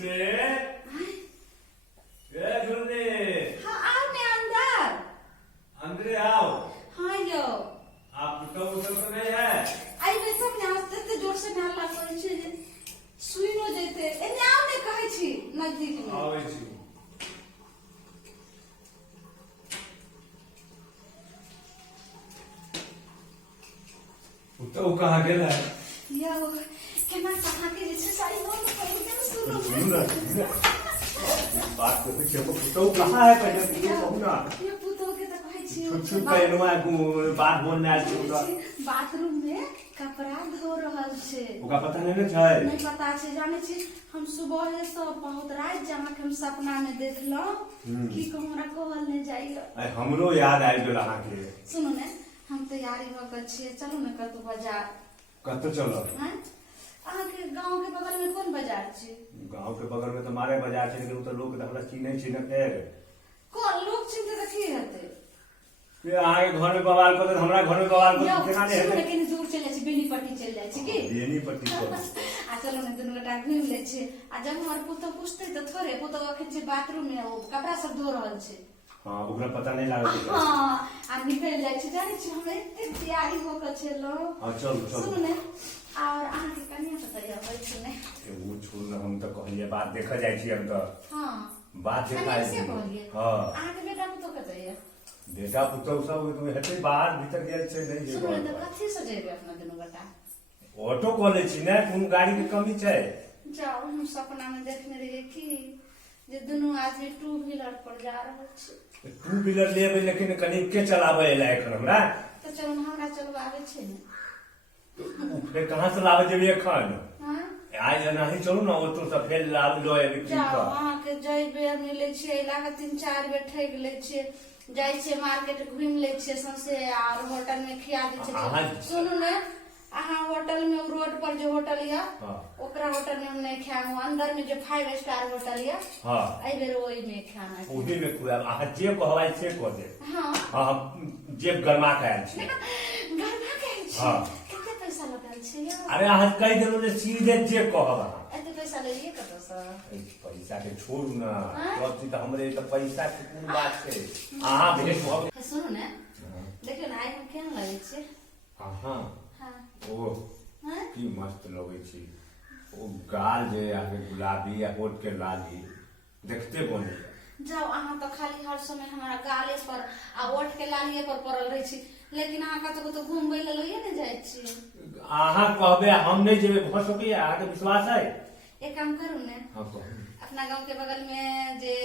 झुलने ये झुलने हाँ आओ ने अंदर अंदर आओ। हाँ यो आप तो नहीं है आई में सब ने आस्ते जोर से हल्ला करे छै जे सुई न जेते एने आओ ने कहै छी नजदीक में आवे छी। तो कहाँ गेल है यो केना कहा के जे छै सारी मोन पहिर के सुनो बात तो तो कहाँ है पहले ये कहू ना ये पुतो के त कहै छी छुप छुप के एनुआ बात बोलने आ छी बाथरूम में कपड़ा धो रहल छे ओका पता नहीं छै नहीं पता छे जाने छी हम सुबह से बहुत रात जमा के हम सपना में देखलो कि हमरा कहल ने जाइए हमरो याद आबि गेल अहाँ के। सुनो ने हम तैयारी भ के छिए चलू ने कतौ बाजार कत चलो हैं अहाँ के गांव के बगल में कौन बाजार छै गांव के बगल में तो मारे बाजार छै लेकिन तो लोग तो हमरा चिन्है छै न फेर कौन लोग चिंता त की हेतै के अहाँ के घर में बवाल कर हमरा घर में बवाल कर केना नहीं हेतै लेकिन दूर चले छी बेनीपट्टी चल जाय छी की बेनीपट्टी चल आ चलो ने दुनू गोटा घूम ले छी आ जब हमार पुतो पूछते त थोड़े पुतो अखन छै बाथरूम में ओ कपड़ा सब धो रहल छै। हां ओकरा पता नहीं लागत हां आ निकल जाय छै जाने छी हम एते तैयारी हो के छलो। हां चल चल सुन ने और अहाँ के कनिया त तैयार होय छै ने वो छोड़ न हम तो कहलिए बात देखा जाय छी हम तो हां बात देखा से कहलिए हां अहाँ के बेटा पुतो के तैयार बेटा पुतो सब हेतै बाहर भीतर गेल छै नहीं जे सुन ने कथि से जेबे अपना दुनू गोटा ऑटो कॉलेज छी ने कोन गाड़ी के कमी छै जाओ हम सपना में देखने रहिए कि जे दुनू आदमी टू व्हीलर पर जा रहल छै टू व्हीलर लेबै लेकिन कनी के चलाबै एला एखन हमरा तो चलो हमरा चलबावे छै ने फिर कहाँ से लावे जेबी एखन हां आज नहीं चलू ना ऑटो से फिर लाभ लो एबी की जाओ का अहाँ के जइबे मिले छै इला के 3-4 बेर ठैक ले छै जाय छै मार्केट घूम ले छै सौंसे और होटल में खिया दै छै। सुनू ने अहाँ होटल में रोड पर जो होटल या ओकरा होटल में हम नहीं खाएम अंदर में जो 5 स्टार होटल या हां आई बेर ओई में खाना ओही में खुआब अहाँ जे कहवाई से कह दे। हां हां जे गरमा के आयल छी गरमा के आयल छी हां कते पैसा लगल छै या अरे अहाँ कह देलु जे सीधे जे कहब अहाँ एते पैसा लेलिए कत से पैसा के छोड़ू ना सब चीज हमरे तो पैसा के कोन बात छै अहाँ भेट भब सुनू ने देखियो ना आई हम केहन लागै छै हां हां ओ की मस्त लगे छी ओ गाल जे आगे गुलाबी या होठ के लाली देखते बने जाओ अहाँ तो खाली हर समय हमारा गाले पर आ ओठ के लालिए पर पड़ल रही छी लेकिन अहाँ कतौ कतौ घूमबै ले लइए ने जाय छी अहाँ कहबे हम नहीं जेबे भ सके अहाँ के विश्वास है एक काम करू ने हां कहू अपना गांव के बगल में जे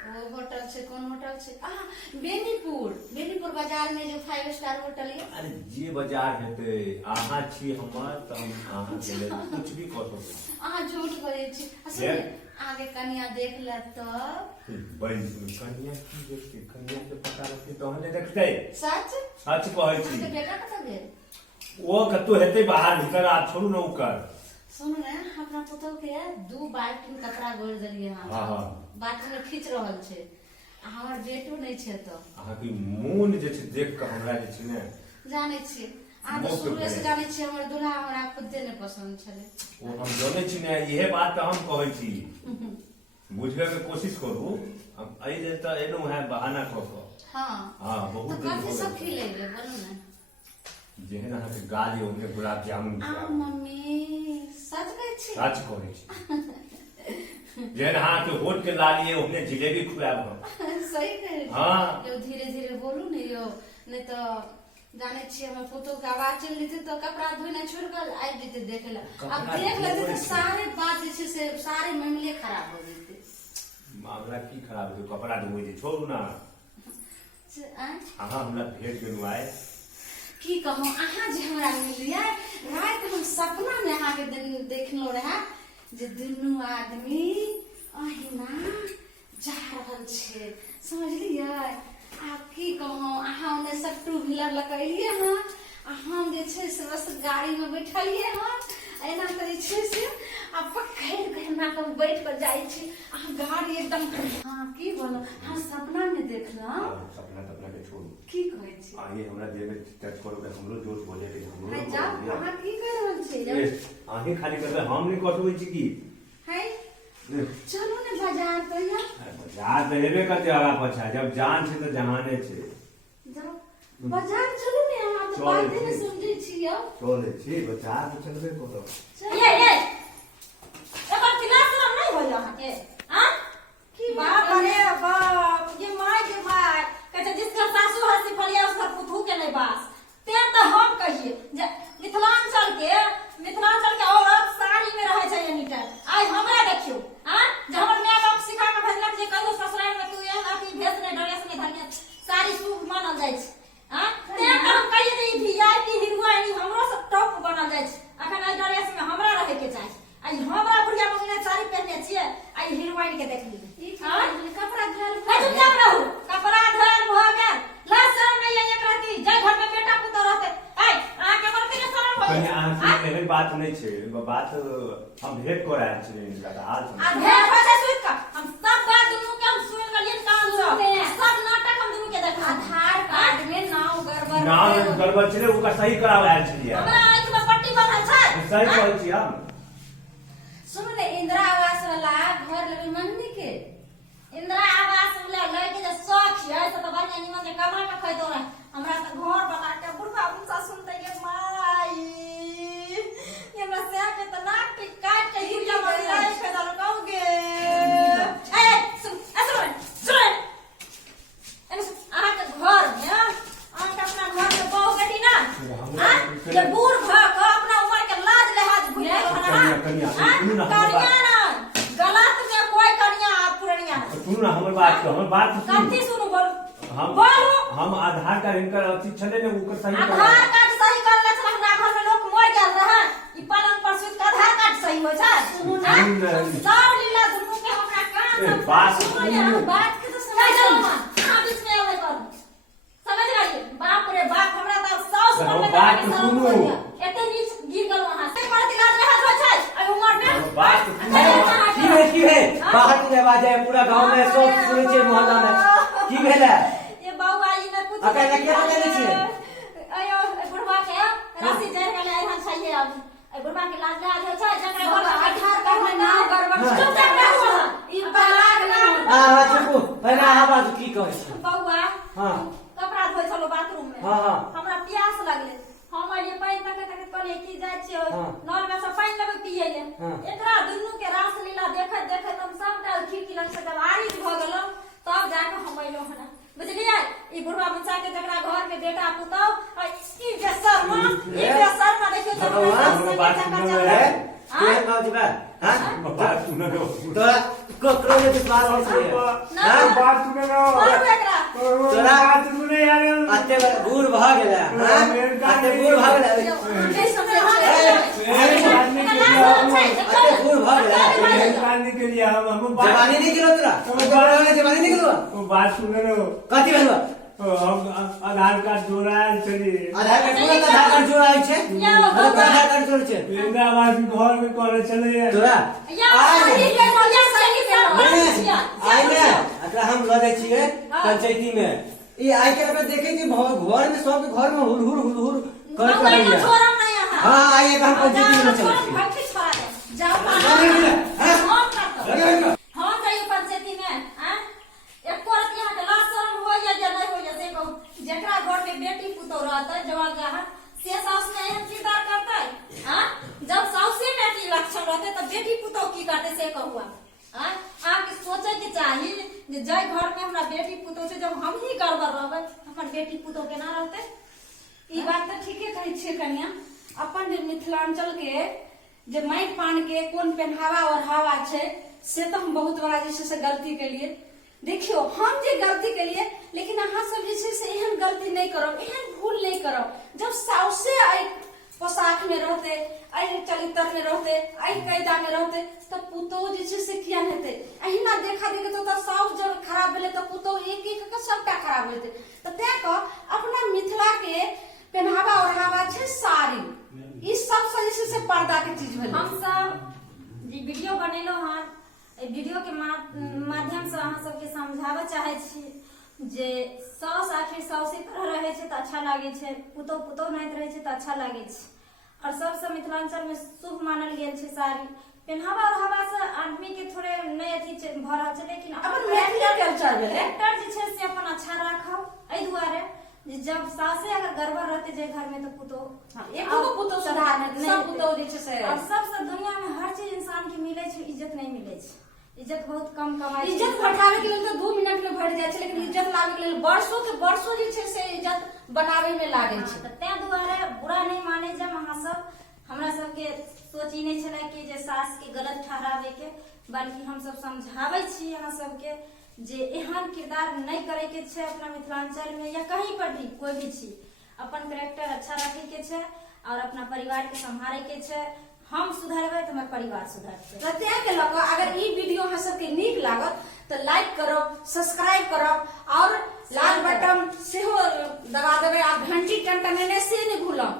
वो होटल छै कौन होटल छै बेनीपुर बाजार में जो 5 स्टार होटल है अरे जे बाजार हेते अहाँ छी हमर त हम अहाँ के लेल कुछ भी कर सके अहाँ झूठ बोलै छी सुन आगे कन्या देख ले तब बड़ी कन्या की देखते कन्या के पता रखते तो हमने देखते सच सच कहै छी के बेटा कत भेल वो कतो हेते बाहर भीतर आप छोड़ू न उकर सुन ने अपना पुतौ के 2 बाल्टी में कपड़ा गोर देलिए हां हां बाल्टी में खींच रहल छै हमर बेटो नहीं छै तो अहाँ की मोन जे छै देख के हमरा जे छै ने जाने छी अहाँ तो शुरू से जाने छी हमर दूल्हा हमरा खुदे ने पसंद छले ओ हम जाने छी ने इहे बात तो हम कहै छी बुझबे के कोशिश करू हम आई जे त एनो है बहाना क के हां हां बहुत तो काफी सब खिलेबे बोलू ना जेहन अहाँ के गाली ओने गुलाब जामुन आ मम्मी सच कहै छी सच कहै छी जेहन अहाँ के होठ के लाली ओने जिलेबी खुआब हम सही कहै हां यो धीरे धीरे बोलू ने यो नहीं तो जाने छी हमर पुतो के आवाज चल जेते तो कपड़ा धोना छोड़ कर आइ जेते देखे ला अब देख लेते तो सारे बात जे छै से सारे मामले खराब हो जेते मामला की खराब है कपड़ा धोए जे छोड़ू ना अहाँ हमरा भेट गेलु आए की कहूं अहाँ जे हमरा मिलिए रात हम सपना में अहाँ के देखलो रहा जे दुनू आदमी अहिना जा रहल छे समझलिए आप की कहूं अहाँ ने सब 2 व्हीलर लगैलिए हां आ हम जे छे से बस गाड़ी में बैठलिए हां एना करे छे से आ पकड़ के ना के बैठ कर जाई छी आ गाड़ी एकदम हां की बोलो हम सपना में देखला सपना के छोड़ू की कहै छी आगे हमरा देबे टच करो के हमरो जोश बोले के हमरो जाओ अहाँ की कर रहल छी आगे खाली कर हम नहीं कटबै छी की है चलो ने बाजार तो या बाजार तो हेबे करते आगा पछा जब जान छे तो जहाने छे जाओ बाजार चलो ने अहाँ तो चलै बाते ने छी। समझै छियो चले छी बाजार तो चलबे करो ये एकर क्लास रम नहीं हो यहाँ के हां की बाप रे बाप ये माय कहते जिसका सासू हंसी फलिया उसका पुतहू के नहीं बास ते तो हम कहिए जे मिथिलांचल के औरत साड़ी में रहे छै एनी टाइम आई हमरा देखियो हां जे हमर माय बाप सिखा के भेजलक जे कहियो ससुराल में तू एहन अथी भेस ने ड्रेस ने धनिया साड़ी शुभ मानल जाइ छै हां ते तो हम कहिए जे ई वीआईपी हिरुआनी हमरो से टॉप बनल जाइ छै अखन आई ड्रेस में हमरा रहे के चाही आई हमरा बुढ़िया मंगने साड़ी पहनने छिए आई हिरुआनी के देख ली ई हां कपड़ा धोल ए तुम क्या रहू कपड़ा धोल भ गेल लसन नहीं एक राती जय घर में बेटा पुतो रहते ए आ के बरती ने शरण हो कहीं आंख में एहन बात नहीं छे बात हम भेंट को रहा छे इनका हाल आ ढेर बजे सुत का हम सब बात दुनु के हम सुन गलिए कान सब नाटक हम दुनु के देख आधार कार्ड में नाम गड़बड़ नाम गड़बड़ छे ओका सही करावे आयल छलिए हमरा आंख में पट्टी बांधल छै सही कहै छी हम सुनो ने इंदिरा आवास वाला घर लेबे मंगनी के इंदिरा आवास वाला लड़के जे शौक है से तो बढ़िया निमन के कमा के खैतो रहे हमरा त घर बना के बुढ़ा मुसा सुनते ये माई ये मैं से के त नाक पे काट के गिर जा मरी रहे के दल कहूगे ए सुन एने आहा के घर में आहा के अपना घर में बहू बेटी ना हां ये बूढ़ भ के अपना उम्र के लाज लिहाज भूल गए कन्या ना गलत में कोई कन्या पुरनिया सुन ना हमर बात तो हमर बात तो सुन कथी सुनु बोल हम बोलू हम आधार कार्ड इनकर अथी छले ने ओकर सही आधार कार्ड सही कर ले छल हमरा घर में लोग मर गेल रहे ई पालन परसुत के आधार कार्ड सही हो छै सुनु ना सब लीला दुनु के हमरा कान बात सुनु बात के तो समझ लो हां बीच में आवे कर समझ रही बाप रे बाप हमरा त साउस मन में बात सुनु एते नीच गिर गेल वहां से पड़त इलाज रहा हो छै आई उमर में बात की है बाहर की आवाज है पूरा गांव में सब सुनै छै मोहल्ला में की भेलै ये बाबू आई ने कुछ अकेले क्या कहले छियै अयो बुढ़वा के राशि जर के ले हम चाहिए अब ए बुढ़वा के लाज लाज हो छै जकरा घर आधार कार्ड में नाम गड़बड़ चुपचाप रहो ई तलाक ना हां चुप पहले आवाज की कहै छी बउआ हां कपड़ा धोइ छलो बाथरूम में हां हमरा प्यास लगले हम ये पानी तक कहले की जाय छियै हाँ। नल में से पानी लेबे पिए ले हाँ। एकरा दुन्नु के रास लीला देखत देखत हम सबटा खिड़की लग से जब आरिज भ गेलो तब जाके हम अइलो हना बुझलियै ई बुढ़वा बच्चा के जकरा घर में बेटा पुतौ ई बेशर्मा देखियो तो हमरो बात सुनो रे के बात बा हां बात सुनो तोरा कोकरो में विश्वास हो छै ना बात सुनो मारू एकरा तोरा बात सुनो यार अते बूढ़ भ गेलै हां अते बूढ़ भ गेलै जय समझ अते बूढ़ भ गेलै निकालने के लिए हम जवानी नहीं गिरो तोरा जवानी नहीं गिरो वो बात सुनो कथी भेलो हम आधार कार्ड जोड़ायल छली आधार कार्ड पूरा आधार कार्ड जोड़ाइ छै आधार कार्ड जोड़ छै इंदिरा आवास घर में करे छले तोरा या सही के या सही के आई ने एकरा हम लऽ दै छियै पंचायती में ई आइ के अपने देखे कि घर में सब के घर में हुर कर छोड़म रही नहीं यहाँ हां आई एक हम पंचायती में चले छियै भक्ति छोड़ा दे जाओ हां हम करतो हम जाइए पंचायती में हां एक कोरत यहाँ के लाश शर्म हो या नहीं हो या से कहू जेकरा घर में बेटी पुतौ रहतै जवान जहां से सास ने एहन किरदार करतै हां जब साउसे में की लक्षण रहतै त बेटी पुतौ की करतै से कहू हां आपके सोचे के चाही जे जय घर में हमरा बेटी पुतौ छै जब हम ही गड़बड़ रहबै हमर बेटी पुतौ केना रहतै ई बात तो ठीके कहै छियै कन्या अपन जे मिथिलांचल के जे माटि पान के कोन पहनावा और हवा छै से तो हम बहुत बड़ा जे छै से गलती के लिए देखियो हम जे गलती के लिए लेकिन अहाँ सब जे छै से एहन गलती नहीं करब एहन भूल नहीं करब जब साउसे आई पोशाक में रहते आई चरित्र में रहते आई कायदा में रहते तब पुतौ जे छै से किया हेतै अहिना देखा देखी तो साउस जब खराब भेलै तो पुतौ एक एक के सबटा खराब हेतै तो तै क अपना मिथिला के पहनावा और हवा छै साड़ी ई सब से जे छै से पर्दा के चीज भेलै हम सब जे वीडियो बनेलो हन ए वीडियो के माध्यम से अहाँ सबके समझावे चाहे छी जे साउस आखिर साउसे तरह रहे छै त अच्छा लागे छै पुतौ पुतौ नहीं रहे छै त अच्छा लागे छै और सबसे मिथिलांचल में शुभ मानल गेल छै साड़ी पहनावा और हवा से आदमी के थोड़े भऽ रहल छै, लेकिन अपन मैथिली कल्चर भेलै। कैरेक्टर जे छै से अपन अच्छा राखब। एहि दुआरे जे जब सासे अगर गड़बड़ रहते जे घर में तो पुतोह एको गो पुतोह सुधार नहीं, सब पुतोह जे छै से और सबसे दुनिया में हर चीज इंसान के मिले छै, इज्जत नहीं मिले छै। इज्जत बहुत कम कमाई छै। इज्जत बढ़ावे के लेल तो 2 मिनट में बढ़ जाय छै, लेकिन इज्जत लावे के लेल वर्षों के वर्षों जे छै से इज्जत बनावे में लागे छै। तऽ तैं दुआरे बुरा नहीं माने जब अहाँ सब हमरा सबके सोच ई नहीं छलै कि जे सास के गलत ठहरावे के, बल्कि हम सब समझावे छी अहाँ सबके जे एहन किरदार नहीं करे के छै अपना मिथिलांचल में या कहीं पर भी कोई भी चीज। अपन कैरेक्टर अच्छा रखे के छै और अपना परिवार के संभाले के छै। हम सुधरबै तो हमर परिवार सुधरतै। प्रत्येक के लग अगर ई वीडियो अहाँ सबके नीक लागत तो लाइक करब, सब्सक्राइब करब और लाल बटन सेहो दबा देबै आ घंटी टनटनेने से नहीं भूलब।